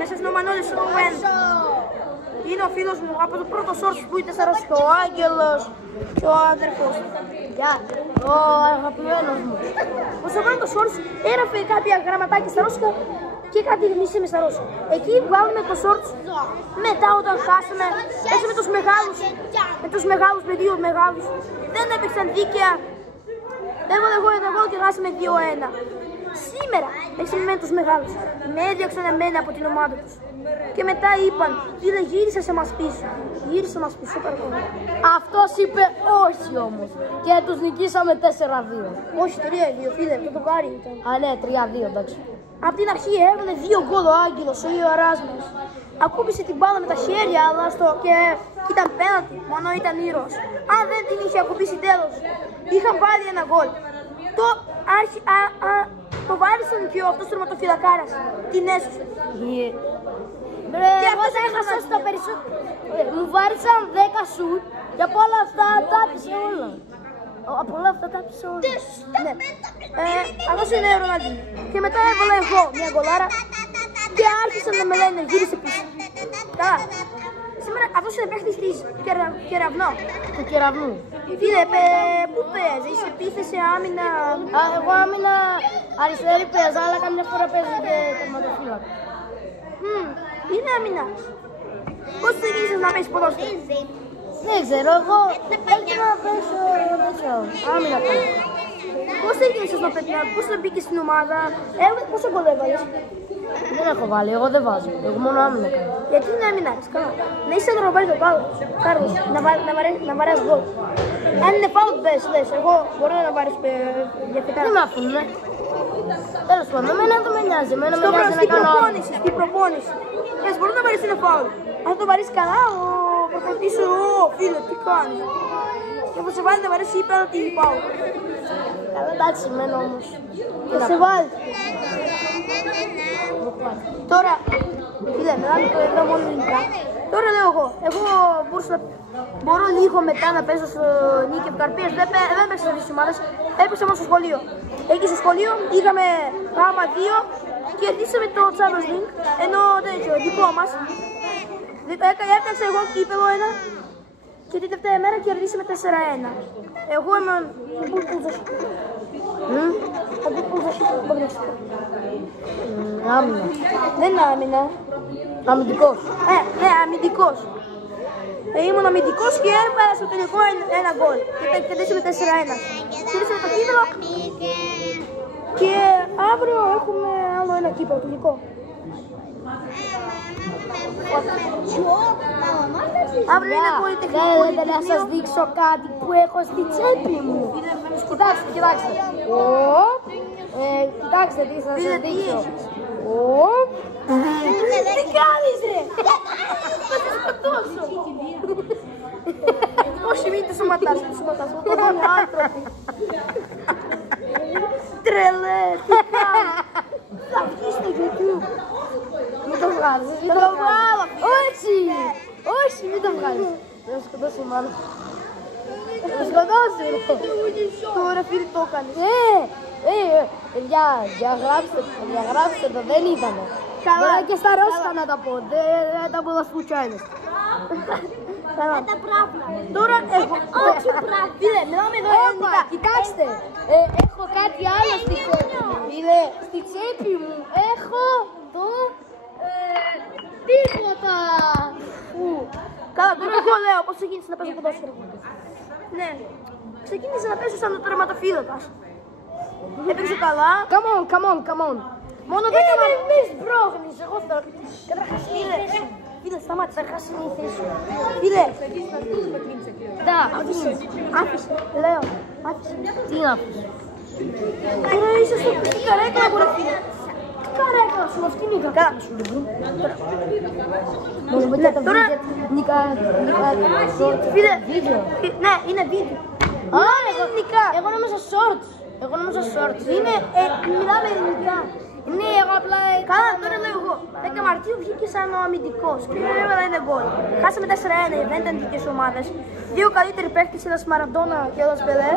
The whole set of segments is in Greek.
Μέσα στην Ομανόλης ο Γουέν. Είναι ο φίλος μου από το πρώτο source που ήταν στα ρώσικα, ο Άγγελος και ο αδερφός. Γεια, ο αγαπημένος μου. Στο πρώτο source έγραφε κάποια γραμματάκια στα ρώσικα και κάτι μισή στα ρώσικα. Εκεί βγάλουμε το source. Μετά όταν χάσαμε, έτσι με τους μεγάλους, με δύο μεγάλους. Δεν έπαιξαν δίκαια. Έβαλε εγώ ένα γκολ και χάσαμε 2-1. Σήμερα παίξαμε με τους μεγάλους. Με έδιωξαν εμένα από την ομάδα τους. Και μετά είπαν, φίλε γύρισε σε μας πίσω. Γύρισε μας πίσω, παρακαλώ. Αυτός είπε όχι όμως. Και τους νικήσαμε 4-2. Όχι, 3-2, φίλε, το βάρη ήταν. Α, ναι, 3-2, εντάξει. Απ' την αρχή έβαλε 2 γκολ ο Άγγελος, ο Ιωαράσμος. Ακούμπησε την μπάλα με τα χέρια, αλλά και ήταν πέναλτι, μόνο ήταν ήρωας. Αν δεν την είχε ακουμπήσει τέλος, είχαν βάλει ένα γκολ. Το βάρισαν και ο αυτός τερματοφυλακάρας, την έσωσε. Και εγώ θα είχα σώσει τα περισσότερα. Μου βάρισαν 10 σουτ και από όλα αυτά τα άπησε όλα. Από όλα αυτά τα άπησε όλα. Ναι. Αυτός είναι ο Ροναλντίνο. Και μετά έβαλα εγώ μια γκολάρα και άρχισαν να με λένε γύρισε πίσω. Καλά. Σήμερα αυτός είναι παίχτης της Κεραυνό. Του Κεραυνού. Φίλε, πού παίζεις, επίθεση, άμυνα? Εγώ άμυνα αριστερή παίζα, αλλά καμιά φορά παίζει και τερματοφύλακα. Είναι άμυνας. Πώς ξεκίνησες να παίζεις ποδόσφαιρο? Δεν ξέρω, εγώ θέλω να παίξω άμυνα πάνω. Πώς ξεκίνησες να παίζεις, πώς να μπήκες στην ομάδα, πόσο γκολ έβαλες? Δεν έχω βάλει, εγώ δεν βάζω, εγώ μόνο άμυνα κάνω. Γιατί είναι άμυνας, καλά. Να είσαι ο Ρομπέρτο Κάρλος, να βαράς γκολ. Αν είναι φάουλ πες, λες, εγώ μπορώ να βάρεις διαφορετικά. Δεν μ' αφήνουνε. Τέλος πάντων, εμένα δεν με νοιάζει, εμένα με νοιάζει να κάνω άμυνα. Στην προπόνηση, μπορεί να βαρείς ένα φάουλ. Αν το βαρείς καλά, ο προπονητής σου, φίλε, τι κάνεις? Και θα σε βάλει να βαρέσει ή πέρα τη φάουλ. Καλά, εντάξει, εμένα όμως. Θα σε βάλει. Τώρα, φίλε, μιλάμε το εδώ μόνο ελληνικά. Τώρα λέω εγώ μπορώ λίγο μετά να παίζω στο Νίκη Ευκαρπίας. Δεν παίξα στις ομάδες, έπαιξα μόνο στο σχολείο. Εκεί στο σχολείο είχαμε γάμα 2 και κερδίσαμε το Champions League, ενώ τέτοιο δικό μας. Έφτιαξα εγώ κύπελο ένα και την τελευταία μέρα κερδίσαμε 4-1. Εγώ είμαι Άμυνα. Δεν είναι άμυνα. Αμυντικός. Ναι, αμυντικός. Ήμουν αμυντικός και έβαλα στο τελικό ένα γκολ. Και κερδίσαμε 4-1. Κερδίσαμε το κύπελο και αύριο έχουμε άλλο ένα κύπελο τελικό. Αύριο είναι πολυτεχνικό. Θέλετε να σας δείξω κάτι που έχω στη τσέπη μου? Κοιτάξτε. Κοιτάξτε τι θα σας δείξω. Τι κάνεις ρε! Θα σε σκοτώσω! Όχι, μην το σωματάς, το δώνει άνθρωποι. Τρελέ, τι κάνεις! Θα βγεις στο YouTube. Μην το βγάλεις. Θα το βγάλω! Όχι, μην το βγάλεις. Θα σκοτώσει μάλλον. Θα σκοτώσει ρε. Τώρα φίλοι το έκανες. Διαγράψτε το, δεν ήτανε. Καλά. Μπορεί και στα ρώσικα να τα πω, δεν τα πω случайно. Καλά. Τώρα έχω... Όχι πράγμα. Φίλε, μιλάμε εδώ ελληνικά. Κοιτάξτε, έχω κάτι άλλο στη τσέπη μου. Στη τσέπη μου έχω το... τίποτα. Καλά, τώρα εγώ λέω πώς ξεκίνησε να παίζω ποδόσφαιρο. Ναι, ξεκίνησε να παίζω σαν τερματοφύλακας. Έπαιξε καλά. Come on. Μόνο 10 μάτια. Μη σπρώχνεις, εγώ θέλω. Καταρχάς, φίλε, σταμάτησε, καταρχάς είναι η θέση σου. Φίλε. Άφησε, λέω, άφησε. Τι άφησε? Τώρα είσαι στο καρέκλα μου ρε φίλε. Τι καρέκλα σου, αυτή είναι η καρέκλα σου. Может быть это будет Φίλε, βίντεο. Ναι, είναι βίντεο. Είναι ελληνικά. Εγώ νόμιζα shorts. Είναι, μιλάμε ελληνικά. Ναι, εγώ απλά... Καλά, τώρα λέω εγώ. 10 Μαρτίου. Μάτσιο βγήκε σαν ο αμυντικός και έβαλε γκολ. Χάσαμε 4-1, δεν ήταν δικές ομάδες. Δύο καλύτεροι παίχτες ήταν Μαραντόνα και ο Δασπελέ.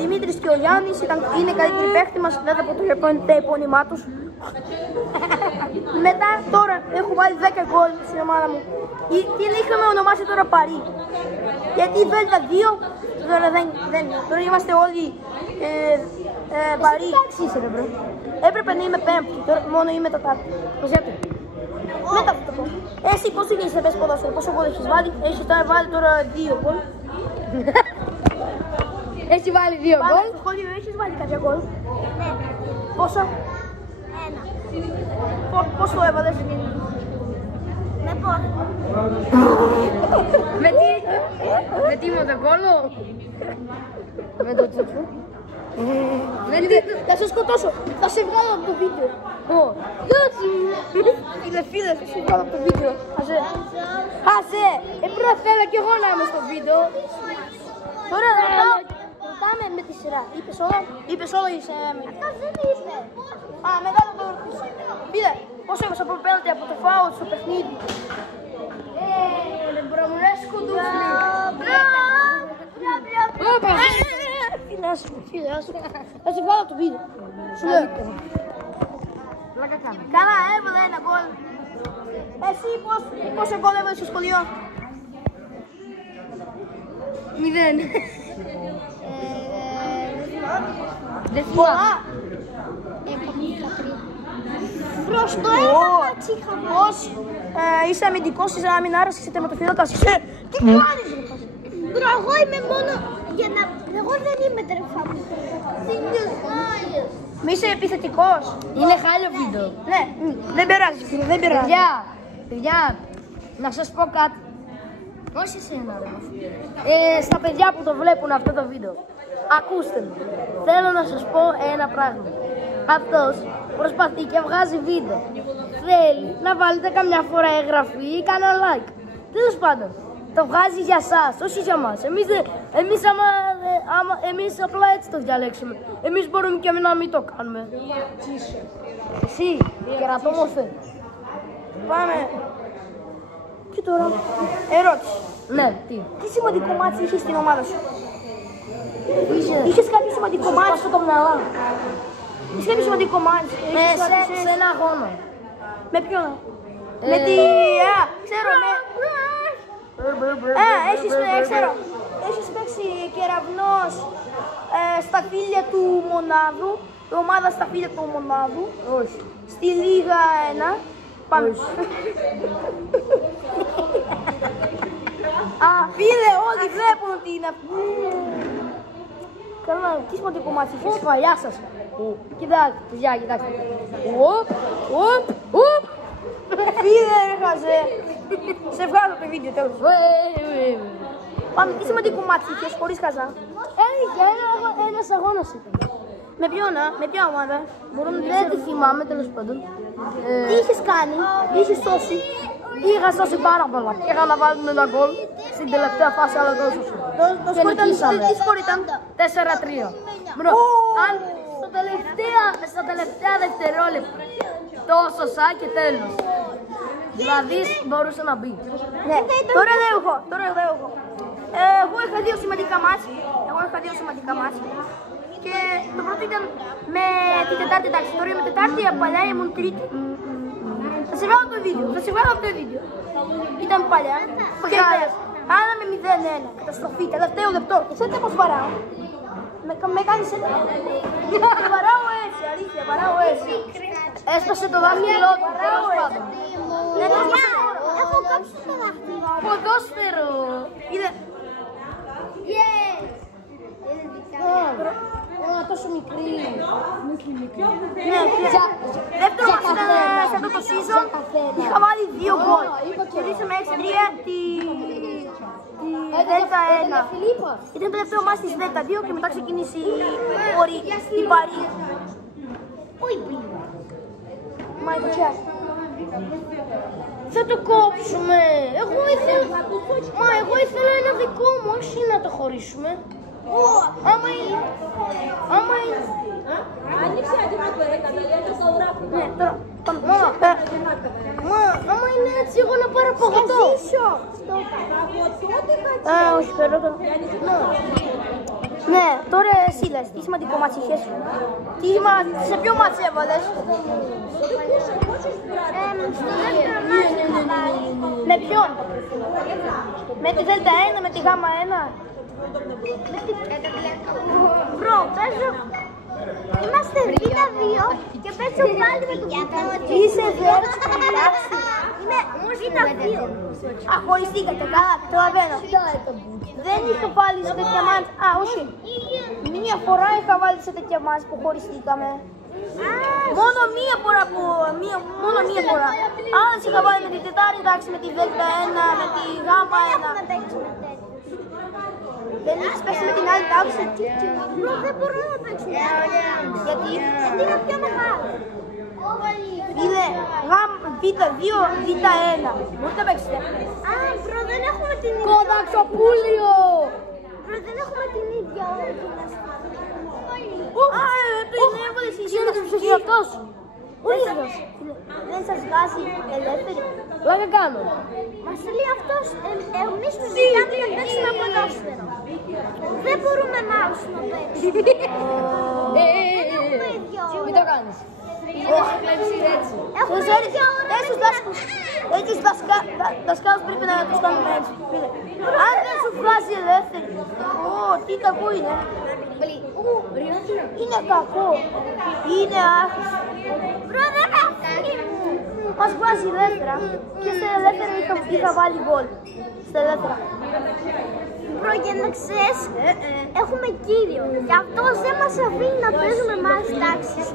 Δημήτρης και ο Γιάννης είναι καλύτεροι παίχτες μας, δεν θα πω τα επώνυμά τους. Μετά τώρα έχω βάλει 10 γκολ στην ομάδα μου. Την είχαμε ονομάσει τώρα Παρί. Γιατί η Βέλτα 2, τώρα είμαστε όλοι Παρί. Έπρεπε να είμαι πέμπτη, τώρα μόνο είμαι τετάρτη. Μετά θα το πω. Εσύ πώς είχες πες ποδόσφαιρο, πόσο γκολ έχεις βάλει? Έχεις βάλει τώρα 2 γκολ. Έχει βάλει 2 γκολ. Στο σχολείο έχεις βάλει κάποια γκολ? Ναι. Πόσα? 1. Πώς το έβαλες? Με πώς? Με τι μοτοκόλλο? Με το τσουτσού. Θα σε σκοτώσω, θα σε βγάλω από το βίντεο. Φίλε, θα σε βγάλω από το βίντεο. Χαζέ, πρώτα θέλω κι εγώ να είμαι στο βίντεο. Τώρα ρωτάμε με τη σειρά. Είπες όλα ή είσαι... Αυτό δεν είπε. Α, μετά θα το ρωτήσω. Φίλε, πώς έμεσα από πέναλτι από το φάουλ στο παιχνίδι? Μπρομνέσκο ντουφλί. Φίλε, θα σε βγάλω από το βίντεο. Σου λέω. Καλά, έβαλε ένα γκολ. Εσύ πόσο γκολ έβαλες στο σχολείο? 0. Δεν Πολλά. Προς το ένα πώς είσαι αμυντικός, είσαι αμυνάρας, είσαι τερματοφύλακας. Τι κάνεις? Εγώ είμαι μόνο για να... Εγώ δεν είμαι τερφάμου. Μη είσαι επιθετικός. Είναι χάλιο βίντεο. Ναι, δεν περάζει φίλε, δεν περάζει. Παιδιά, να σας πω κάτι. Όχι εσένα ρε. Στα παιδιά που το βλέπουν αυτό το βίντεο. Ακούστε με. Θέλω να σας πω ένα πράγμα. Αυτός προσπαθεί και βγάζει βίντεο. Θέλει να βάλετε καμιά φορά εγγραφή ή κανένα like. Τέλος πάντων, το βγάζει για σας, όχι για μας. Εμείς απλά έτσι το διαλέξουμε. Εμείς μπορούμε και να μην το κάνουμε. Εσύ, κερατόμορφε. Πάμε. Και τώρα, ερώτηση. Ναι, τι σημαντικό μάτσι είχες στην ομάδα σου? Είχες κάποιο σημαντικό μάτσι στο μυαλό? Είχες κάποιο σημαντικό μάτσι? Σε ένα αγώνα. Με ποιον? Με τη... ξέρω, έχεις παίξει Κεραυνός στα φίλια του Μονάδου, η ομάδα στα φίλια του Μονάδου. Όχι. Στη Λίγα 1. Πάμε. Φίλε, όλοι βλέπουν ότι είναι... Καλά, τι σημαντικό μάτι είχες? Γεια σας. Κοιτάξτε, παιδιά, κοιτάξτε. Φίλε, ρε χαζέ. Σε βγάζω το βίντεο τέλος. Πάμε, τι σημαντικό μάτι είχες χωρίς χαζά? Ένας αγώνας ήταν. Με ποιον, με ποια ομάδα? Δεν τη θυμάμαι, τέλος πάντων. Τι είχες κάνει? Είχες σώσει? Είχα σώσει πάρα πολλά. Είχα να βάλουμε ένα γκολ στην τελευταία φάση, αλλά δεν σώσαμε. Τι σκορ ήταν? 4-3. Αν στα τελευταία δευτερόλεπτα το σωσά και τέλος. Δηλαδή μπορούσε να μπει. Ναι, τώρα δεν έχω. Εγώ είχα δύο σημαντικά μάτς. Και το πρώτο ήταν με την Τετάρτη, εντάξει, τώρα είμαι Τετάρτη, παλιά ήμουν Τρίτη. Θα σε βγάλω από το βίντεο. Ήταν παλιά. Και κάναμε 0-1, καταστροφή, τελευταίο λεπτό. Και ξέρετε πώς βαράω? Με κάνεις έτσι. Βαράω έτσι, αλήθεια, βαράω έτσι. Έσπασε το δάχτυλό του, τέλος πάντων. Έχω κάψει το δάχτυλο. Ποδόσφαιρο. Τόσο μικρή. Δεύτερο μας ήταν σε αυτό το season. Είχα βάλει 2 γκολ. Κερδίσαμε 6-3 τη Δέλτα 1. Ήταν το δεύτερο μας της Δέλτα 2 και μετά ξεκίνησε η Παρί. Μα η κοτσιά. Θα το κόψουμε. Εγώ ήθελα ένα δικό μου, όχι να το χωρίσουμε. Άμα είναι. Άνοιξε αντί να το έκανε, Καταλία, το σαουράκι. Ναι, τώρα πάμε. παγωτό. Όχι, φέρω το. Ναι, τώρα εσύ λες, τι σημαντικό μάτς είχες. Σε ποιο μάτς έβαλες. Με ποιον. Με τη Δέλτα 1, με τη Γάμα 1. Μπρο, παίζω. Είμαστε Β2 και παίζω πάλι με το Β2. Είσαι διόρος και εντάξει. Είμαι Β2. Αχωριστήκατε, καλά, καταλαβαίνω. Δεν είχα βάλει σε τέτοια μάτς. Όχι. Μία φορά είχα βάλει σε τέτοια μάτς που χωριστήκαμε. Μόνο μία φορά μόνο μία φορά. Αν είχα βάλει με τη Τετάρτη, εντάξει, με τη Δέλτα 1, με τη Γάμα 1. Δεν έχεις παίξει με την άλλη τάξη. Δεν μπορώ να παίξω. Γιατί είναι πιο μεγάλο. Είναι Β2, Β1. Μπορείτε να παίξετε. Μπρο, δεν έχουμε την ίδια. Κοδαξοπούλιο! Μπρο, δεν έχουμε την ίδια ώρα. Είναι αυτός. Δεν σας βγάζει ελεύθερη. Λάγα κάνω. Μας λέει αυτός, εμείς με μιλάμε να παίξουμε ποδόσφαιρο. Δεν μπορούμε να άρχισουμε να παίξουμε. Μην το κάνεις. Έχουμε ίδια ώρα με την έτσι δασκάλους πρέπει να τους κάνουμε έτσι. Αν δεν σου βγάζει ελεύθερη, τι κακό είναι. Είναι κακό. Είναι άρχιση. Μπρο, δεν μας βγάζει ελεύθερα. Και σε ελεύθερα είχα βάλει γκολ. Σε ελεύθερα. Μπρο, για να ξέρεις, έχουμε κύριο. Γι' αυτό δεν μας αφήνει να παίζουμε με άλλες τάξεις.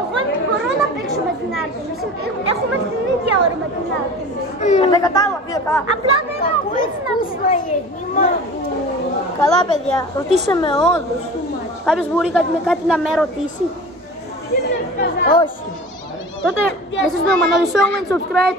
Εγώ μπορώ να παίξω με την Άρτεμις. Έχουμε την ίδια ώρα με την Άρτεμις. Δεν κατάλαβα, πήρε καλά. Απλά δεν έχω έτσι να καλά, παιδιά, ρωτήσαμε όλους. Κάποιος μπορεί κάτι να με ρωτήσει. Όχι. Τότε, εσείς το Μανώλη Show and subscribe.